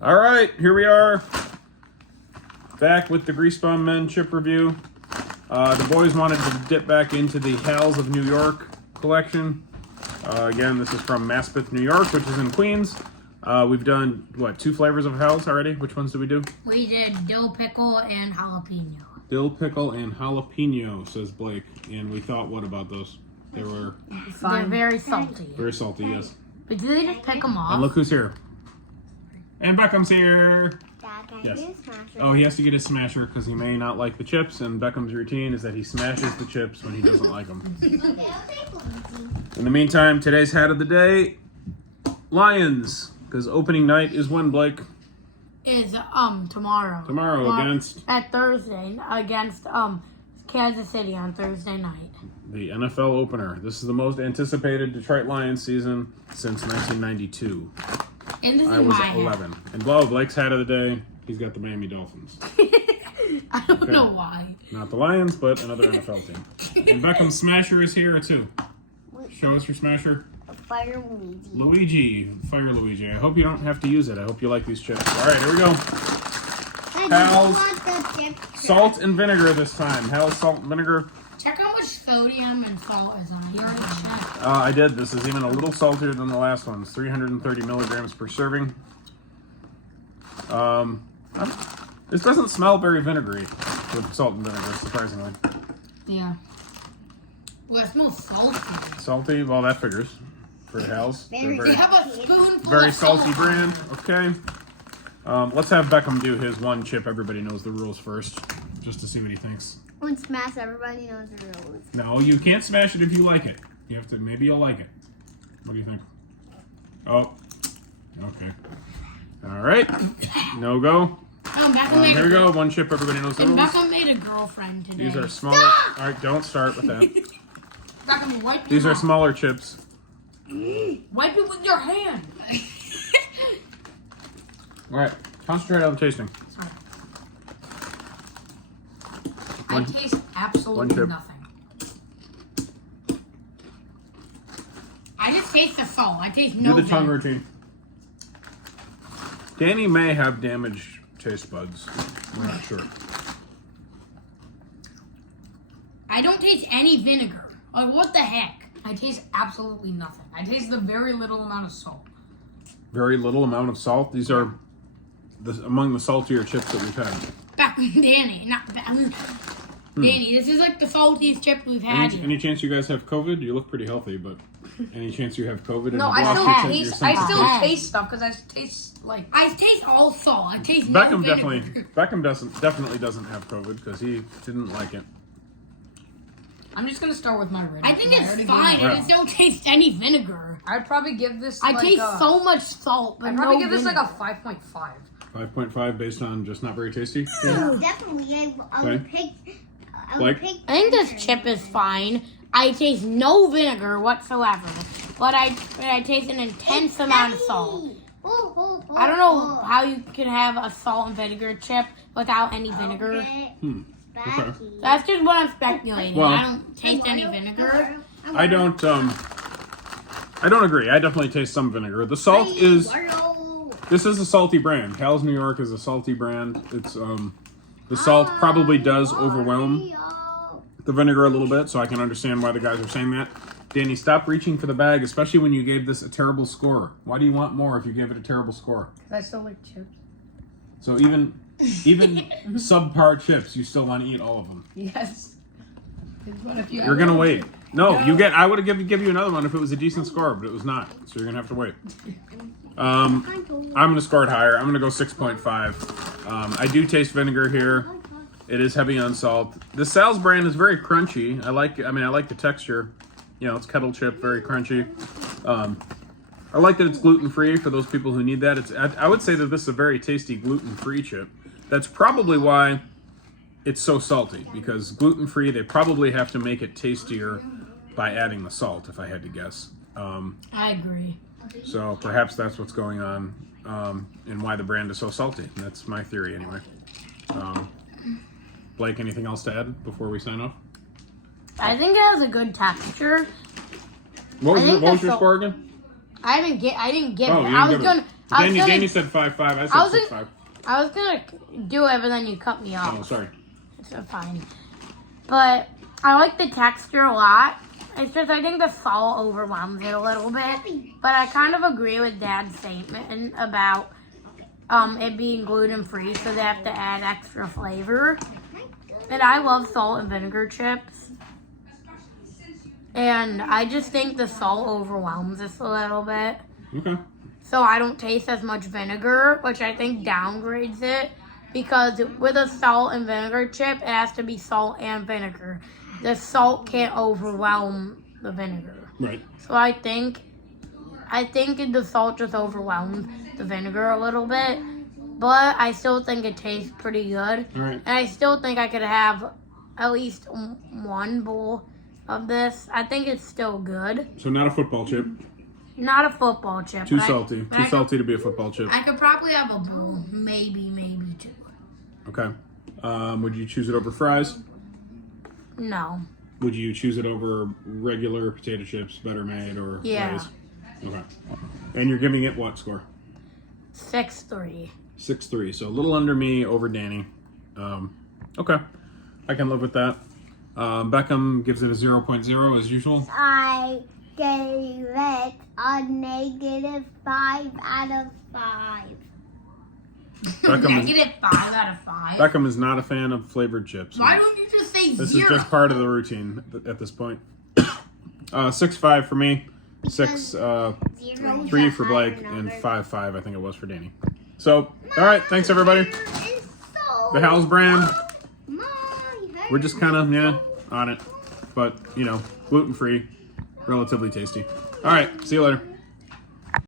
All right, here we are. Back with the Griesbaum Men chip review. The boys wanted to dip back into the Hales of New York collection. Again, this is from Maspeth, New York, which is in Queens. We've done, what, 2 flavors of Hales already? Which ones did we do? We did dill pickle and jalapeno. Dill pickle and jalapeno, says Blake. And we thought, what about those? They were... They're very salty. Very salty, yes. But did they just pick them off? And look who's here. And Beckham's here. Dad, can I Yes. do a smasher? Oh, he has to get a smasher because he may not like the chips, and Beckham's routine is that he smashes the chips when he doesn't like them. Okay, I'll take one. In the meantime, today's hat of the day, Lions, because opening night is when, Blake? Is tomorrow. Tomorrow against? At Thursday against Kansas City on Thursday night. The NFL opener. This is the most anticipated Detroit Lions season since 1992. And this I is was my hat. 11. And Blake's hat of the day, he's got the Miami Dolphins. I don't know why. Not the Lions, but another NFL team. And Beckham's smasher is here too. Show us your smasher. Fire Luigi. Luigi. Fire Luigi. I hope you don't have to use it. I hope you like these chips. All right, here we go. I Hal's just want the chip. Salt and vinegar this time. Hell's salt and vinegar. Check how much sodium and salt is on here. I did. This is even a little saltier than the last ones. 330 milligrams per serving. This doesn't smell very vinegary with salt and vinegar, surprisingly. Yeah. Well, it smells salty. Salty? Well, that figures for Hell's. They're Very Do very, you have a spoonful very of salt salty brand. Okay. Let's have Beckham do his one chip. Everybody knows the rules first, just to see what he thinks. When smash, everybody knows the rules. No, you can't smash it if you like it. You have to. Maybe you'll like it. What do you think? Oh. Okay. All right. No go. Beckham made Here we go. One chip. Everybody knows the And rules. Beckham made a girlfriend today. These are smaller. All right, don't start with that. Beckham, wipe your These are mouth. smaller chips. Wipe it with your hand. All right, concentrate on the tasting. Sorry. One- I taste one absolutely chip. nothing. I just taste the salt. I taste no. Do the tongue vinegar. routine. Danny may have damaged taste buds. We're not sure. I don't taste any vinegar. Like, what the heck? I taste absolutely nothing. I taste the very little amount of salt. Very little amount of salt. These are among the saltier chips that we've had. Danny, not Danny. This is like the saltiest chip we've had. Any chance you guys have COVID? You look pretty healthy, but any chance you have COVID? No, and I lost still your taste. sense I of still taste? taste stuff because I taste like. I taste all salt. I taste no Beckham vinegar. definitely doesn't have COVID because he didn't like it. I'm just gonna start with my red. I think it's already fine. gave- Yeah. I just don't taste any vinegar. I'd probably give this. I like taste a, so much salt, but I'd probably no give this vinegar. like a 5.5. 5.5 based on just not very tasty. Definitely, I would pick. I Blake? would pick. I think this chip is fine. I taste no vinegar whatsoever, but I taste an intense amount of salt. I don't know how you can have a salt and vinegar chip without any vinegar. Okay. Okay. That's just what I'm speculating. Well- I don't taste any vinegar. I don't agree. I definitely taste some vinegar. The salt is, this is a salty brand. Hal's New York is a salty brand. It's, the salt probably does overwhelm the vinegar a little bit, so I can understand why the guys are saying that. Danny, stop reaching for the bag, especially when you gave this a terrible score. Why do you want more if you gave it a terrible score? I still like chips. So even subpar chips, you still want to eat all of them. Yes. But if you You're gonna wait. No, you get. I would have give you another one if it was a decent score, but it was not. So you're gonna have to wait. I'm gonna score it higher. I'm gonna go 6.5. I do taste vinegar here. It is heavy on salt. The Sal's brand is very crunchy. I like the texture. You know, it's kettle chip, very crunchy. I like that it's gluten-free for those people who need that. I would say that this is a very tasty gluten-free chip. That's probably why it's so salty, because gluten-free, they probably have to make it tastier by adding the salt, if I had to guess. I agree. So perhaps that's what's going on and why the brand is so salty. That's my theory anyway. Blake, anything else to add before we sign off? I think it has a good texture. What was I think your that's score again? I didn't get Oh, it. you didn't give it. Danny said 5.5. I said I was 6.5. I was gonna do it, but then you cut me off. Oh, sorry. It's fine. But I like the texture a lot. It's just I think the salt overwhelms it a little bit. But I kind of agree with Dad's statement about it being gluten free, so they have to add extra flavor. And I love salt and vinegar chips. And I just think the salt overwhelms us a little bit. Okay. So I don't taste as much vinegar, which I think downgrades it. Because with a salt and vinegar chip, it has to be salt and vinegar. The salt can't overwhelm the vinegar. Right. So I think the salt just overwhelms the vinegar a little bit. But I still think it tastes pretty good. All right. And I still think I could have at least one bowl of this. I think it's still good. So not a football chip. Not a football chip. Too but salty. Too salty to be a football chip. I could probably have a bowl. Maybe two. Okay. Would you choose it over fries? No. Would you choose it over regular potato chips, better made, or Yeah. Lay's? Okay. And you're giving it what score? 6-3. 6.3. So a little under me, over Danny. Okay. I can live with that. Beckham gives it a 0.0 as usual. I gave it a -5 out of 5. Beckham is, Negative 5 out of 5. Beckham is not a fan of flavored chips. Why don't you just say This 0? is just part of the routine at this point. 6.5 for me. 3 for Blake, and 5.5 I think it was for Danny. So, all right, thanks everybody. The Hal's brand, we're just kind of on it, but gluten free, relatively tasty. All right, see you later.